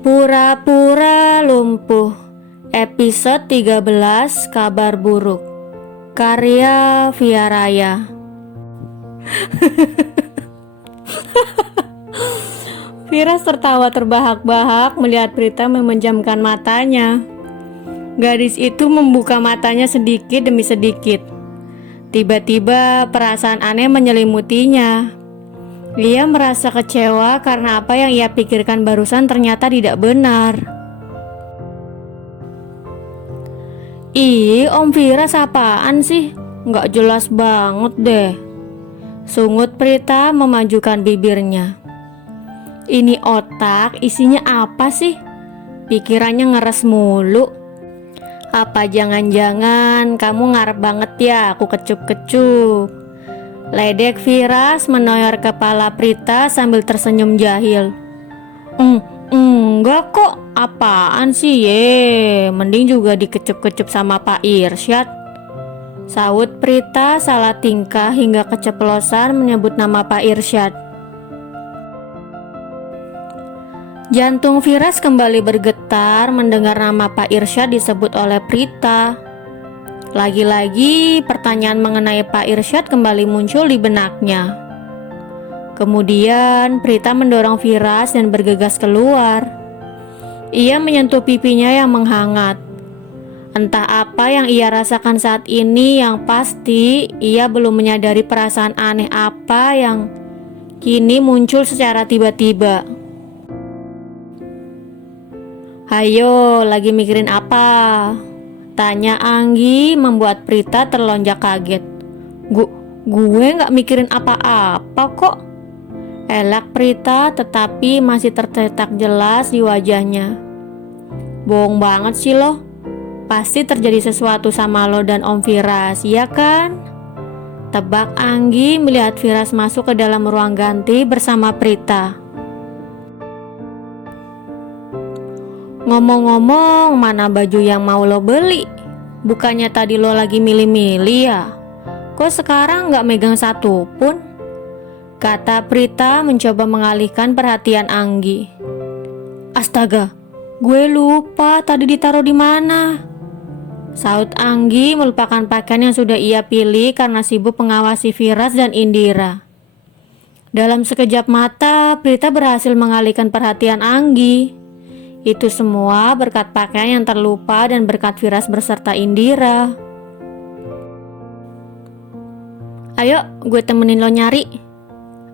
Pura-pura lumpuh. Episode 13, Kabar Buruk. Karya Via Raya. Firas tertawa terbahak-bahak melihat Prita memejamkan matanya. Gadis itu membuka matanya sedikit demi sedikit. Tiba-tiba perasaan aneh menyelimutinya. Ia merasa kecewa karena apa yang ia pikirkan barusan ternyata tidak benar. Ih, Om Firas apaan sih? Nggak jelas banget deh. Sungut Prita memajukan bibirnya. Ini otak isinya apa sih? Pikirannya ngeres mulu. Apa jangan-jangan kamu ngarep banget ya aku kecup-kecup? Ledek Firas menoyor kepala Prita sambil tersenyum jahil. Enggak kok, apaan sih mending juga dikecup-kecup sama Pak Irsyad. Sahut Prita salah tingkah hingga keceplosan menyebut nama Pak Irsyad. Jantung Firas kembali bergetar mendengar nama Pak Irsyad disebut oleh Prita. Lagi-lagi pertanyaan mengenai Pak Irsyad kembali muncul di benaknya. Kemudian Prita mendorong Firas dan bergegas keluar. Ia menyentuh pipinya yang menghangat. Entah apa yang ia rasakan saat ini, yang pasti ia belum menyadari perasaan aneh apa yang kini muncul secara tiba-tiba. Hayo, lagi mikirin apa? Tanya Anggi membuat Prita terlonjak kaget. Gue gak mikirin apa-apa kok. Elak Prita tetapi masih tercetak jelas di wajahnya. Bohong banget sih lo. Pasti terjadi sesuatu sama lo dan Om Firas, ya kan? Tebak Anggi melihat Firas masuk ke dalam ruang ganti bersama Prita. Ngomong-ngomong, mana baju yang mau lo beli? Bukannya tadi lo lagi milih-milih ya? Kok sekarang gak megang satu pun? Kata Prita mencoba mengalihkan perhatian Anggi. Astaga, gue lupa tadi ditaruh di mana. Sahut Anggi melupakan pakaian yang sudah ia pilih karena sibuk mengawasi Firas dan Indira. Dalam sekejap mata, Prita berhasil mengalihkan perhatian Anggi. Itu semua berkat pakaian yang terlupa dan berkat Firas beserta Indira. Ayo, gue temenin lo nyari.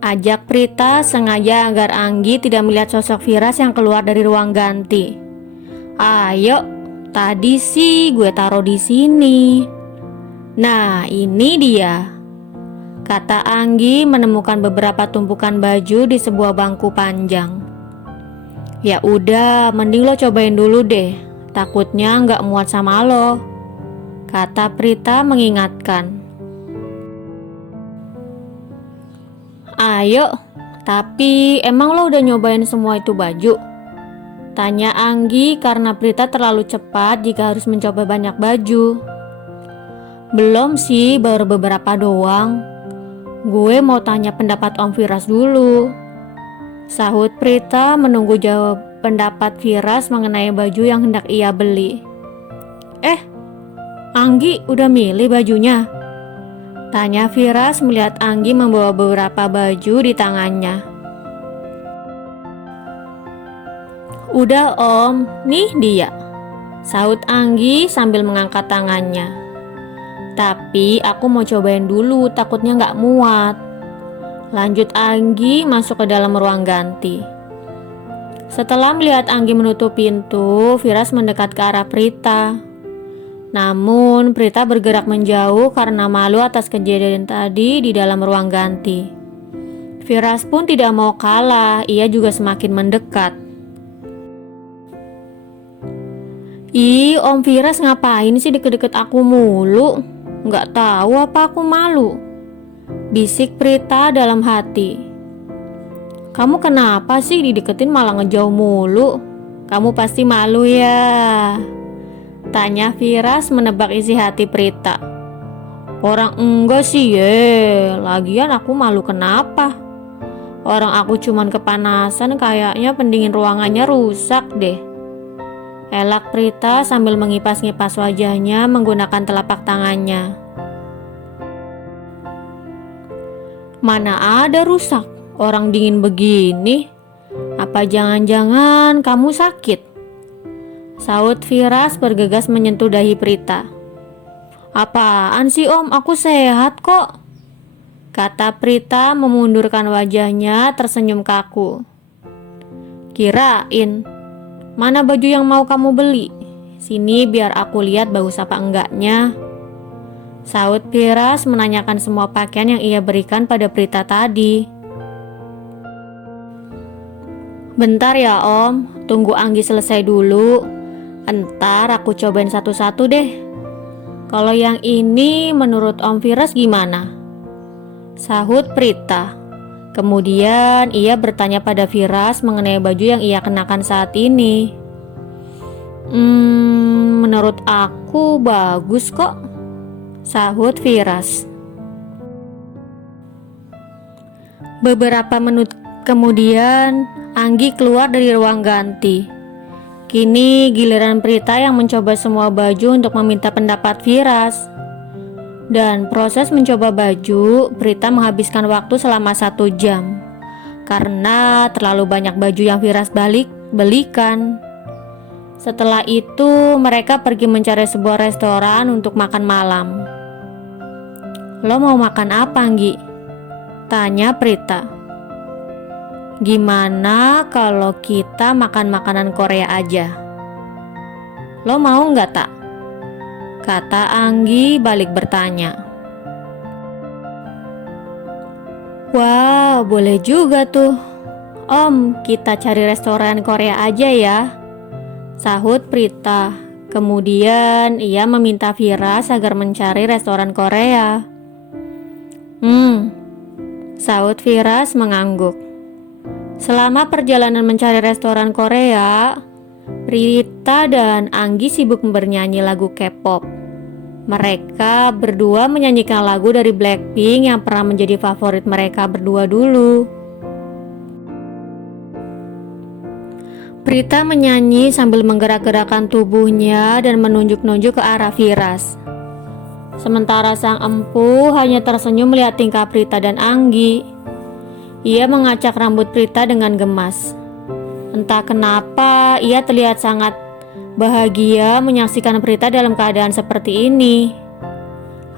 Ajak Prita sengaja agar Anggi tidak melihat sosok Firas yang keluar dari ruang ganti. Ayo, tadi sih gue taruh di sini. Nah, ini dia. Kata Anggi menemukan beberapa tumpukan baju di sebuah bangku panjang. Ya udah, mending lo cobain dulu deh. Takutnya nggak muat sama lo. Kata Prita mengingatkan. Ayo, tapi emang lo udah nyobain semua itu baju? Tanya Anggi karena Prita terlalu cepat jika harus mencoba banyak baju. Belum sih, baru beberapa doang. Gue mau tanya pendapat Om Firas dulu. Sahut Prita menunggu jawab pendapat Firas mengenai baju yang hendak ia beli. Anggi udah milih bajunya? Tanya Firas melihat Anggi membawa beberapa baju di tangannya. Udah Om, nih dia. Sahut Anggi sambil mengangkat tangannya. Tapi aku mau cobain dulu, takutnya gak muat. Lanjut Anggi masuk ke dalam ruang ganti. Setelah melihat Anggi menutup pintu, Firas mendekat ke arah Prita. Namun Prita bergerak menjauh karena malu atas kejadian tadi di dalam ruang ganti. Firas pun tidak mau kalah, ia juga semakin mendekat. Ih, Om Firas ngapain sih deket-deket aku mulu? Nggak tahu apa aku malu? Bisik Prita dalam hati. Kamu kenapa sih dideketin malah ngejauh mulu? Kamu pasti malu ya? Tanya Firas menebak isi hati Prita. Orang enggak sih lagian aku malu kenapa? Orang aku cuman kepanasan, kayaknya pendingin ruangannya rusak deh. Elak Prita sambil mengipas-ngipas wajahnya menggunakan telapak tangannya. Mana ada rusak, orang dingin begini. Apa jangan-jangan kamu sakit? Sahut Firas bergegas menyentuh dahi Prita. Apaan sih om, aku sehat kok, kata Prita memundurkan wajahnya tersenyum kaku. Kirain, mana baju yang mau kamu beli? Sini biar aku lihat bagus apa enggaknya. Sahut Firas menanyakan semua pakaian yang ia berikan pada Prita tadi. Bentar ya om, tunggu Anggi selesai dulu. Entar aku cobain satu-satu deh. Kalau yang ini menurut Om Firas gimana? Sahut Prita. Kemudian ia bertanya pada Firas mengenai baju yang ia kenakan saat ini. Menurut aku bagus kok, sahut Firas. Beberapa menit kemudian Anggi keluar dari ruang ganti. Kini giliran Prita yang mencoba semua baju untuk meminta pendapat Firas. Dan proses mencoba baju, Prita menghabiskan waktu selama 1 jam karena terlalu banyak baju yang Firas belikan. Setelah itu mereka pergi mencari sebuah restoran untuk makan malam. Lo mau makan apa, Anggi? Tanya Prita. Gimana kalau kita makan makanan Korea aja? Lo mau nggak tak? Kata Anggi balik bertanya. Wow, boleh juga tuh. Om, kita cari restoran Korea aja ya, sahut Prita. Kemudian ia meminta Firas agar mencari restoran Korea. Sahut Firas mengangguk. Selama perjalanan mencari restoran Korea, Prita dan Anggi sibuk bernyanyi lagu K-pop. Mereka berdua menyanyikan lagu dari Blackpink yang pernah menjadi favorit mereka berdua dulu. Prita menyanyi sambil menggerak-gerakkan tubuhnya dan menunjuk-nunjuk ke arah Firas. Sementara sang empu hanya tersenyum melihat tingkah Prita dan Anggi. Ia mengacak rambut Prita dengan gemas. Entah kenapa ia terlihat sangat bahagia menyaksikan Prita dalam keadaan seperti ini.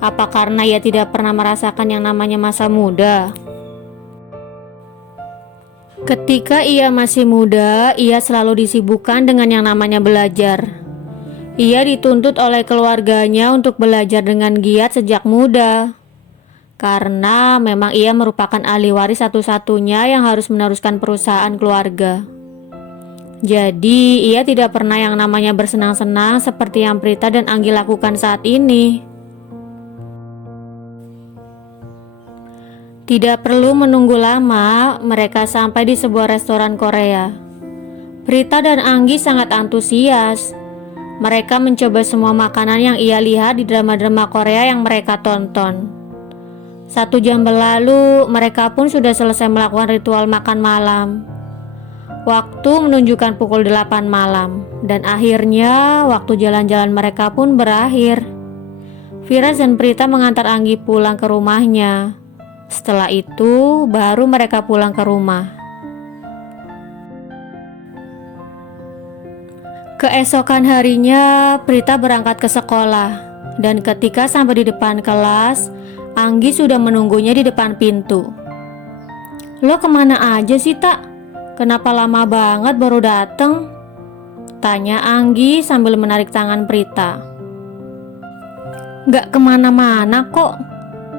Apa karena ia tidak pernah merasakan yang namanya masa muda? Ketika ia masih muda, ia selalu disibukkan dengan yang namanya belajar. Ia dituntut oleh keluarganya untuk belajar dengan giat sejak muda. Karena memang ia merupakan ahli waris satu-satunya yang harus meneruskan perusahaan keluarga. Jadi ia tidak pernah yang namanya bersenang-senang seperti yang Prita dan Anggi lakukan saat ini. Tidak perlu menunggu lama, mereka sampai di sebuah restoran Korea. Prita dan Anggi sangat antusias. Mereka mencoba semua makanan yang ia lihat di drama-drama Korea yang mereka tonton. 1 jam berlalu, mereka pun sudah selesai melakukan ritual makan malam. Waktu menunjukkan pukul 8 malam, dan akhirnya waktu jalan-jalan mereka pun berakhir. Firas dan Prita mengantar Anggi pulang ke rumahnya. Setelah itu, baru mereka pulang ke rumah. Keesokan harinya, Prita berangkat ke sekolah, dan ketika sampai di depan kelas, Anggi sudah menunggunya di depan pintu. Lo kemana aja sih tak? Kenapa lama banget baru dateng? Tanya Anggi sambil menarik tangan Prita. Gak kemana-mana kok.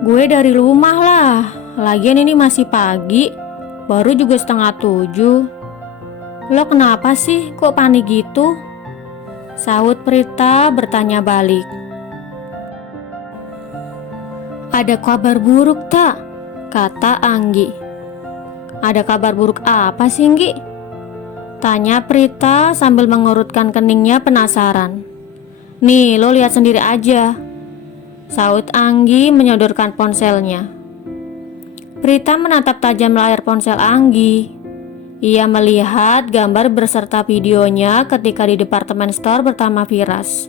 Gue dari rumah lah. Lagian ini masih pagi, baru juga 6:30. Lo kenapa sih kok panik gitu? Sahut Prita bertanya balik. Ada kabar buruk tak? Kata Anggi. Ada kabar buruk apa sih, Anggi? Tanya Prita sambil mengurutkan keningnya penasaran. Nih, lo lihat sendiri aja. Sahut Anggi menyodorkan ponselnya. Prita menatap tajam layar ponsel Anggi. Ia melihat gambar beserta videonya ketika di departemen store bersama Firas.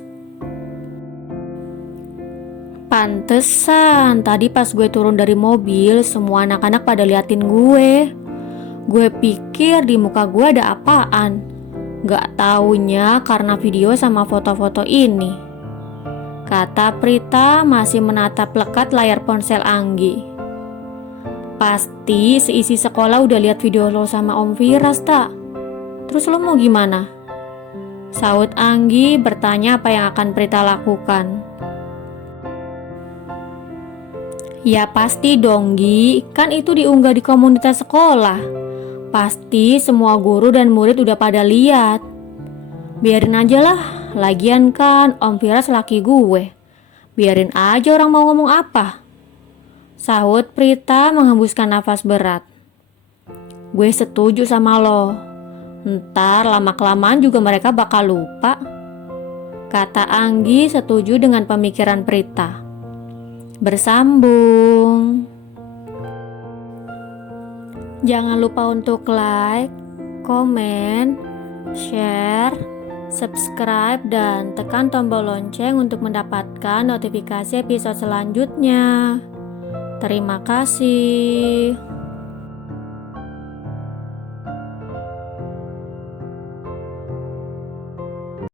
Pantesan, tadi pas gue turun dari mobil, semua anak-anak pada liatin gue. Gue pikir di muka gue ada apaan. Gak taunya karena video sama foto-foto ini, kata Prita masih menatap lekat layar ponsel Anggi. Pasti seisi sekolah udah lihat video lo sama Om Firas tak? Terus lo mau gimana? Saud Anggi bertanya apa yang akan Prita lakukan. Ya pasti dong Gi, kan itu diunggah di komunitas sekolah. Pasti semua guru dan murid udah pada lihat. Biarin aja lah, lagian kan Om Firas laki gue. Biarin aja orang mau ngomong apa. Sahut Prita menghembuskan nafas berat. Gue setuju sama lo. Ntar lama-kelamaan juga mereka bakal lupa, kata Anggi setuju dengan pemikiran Prita. Bersambung. Jangan lupa untuk like, komen, share, subscribe, dan tekan tombol lonceng untuk mendapatkan notifikasi episode selanjutnya. Terima kasih.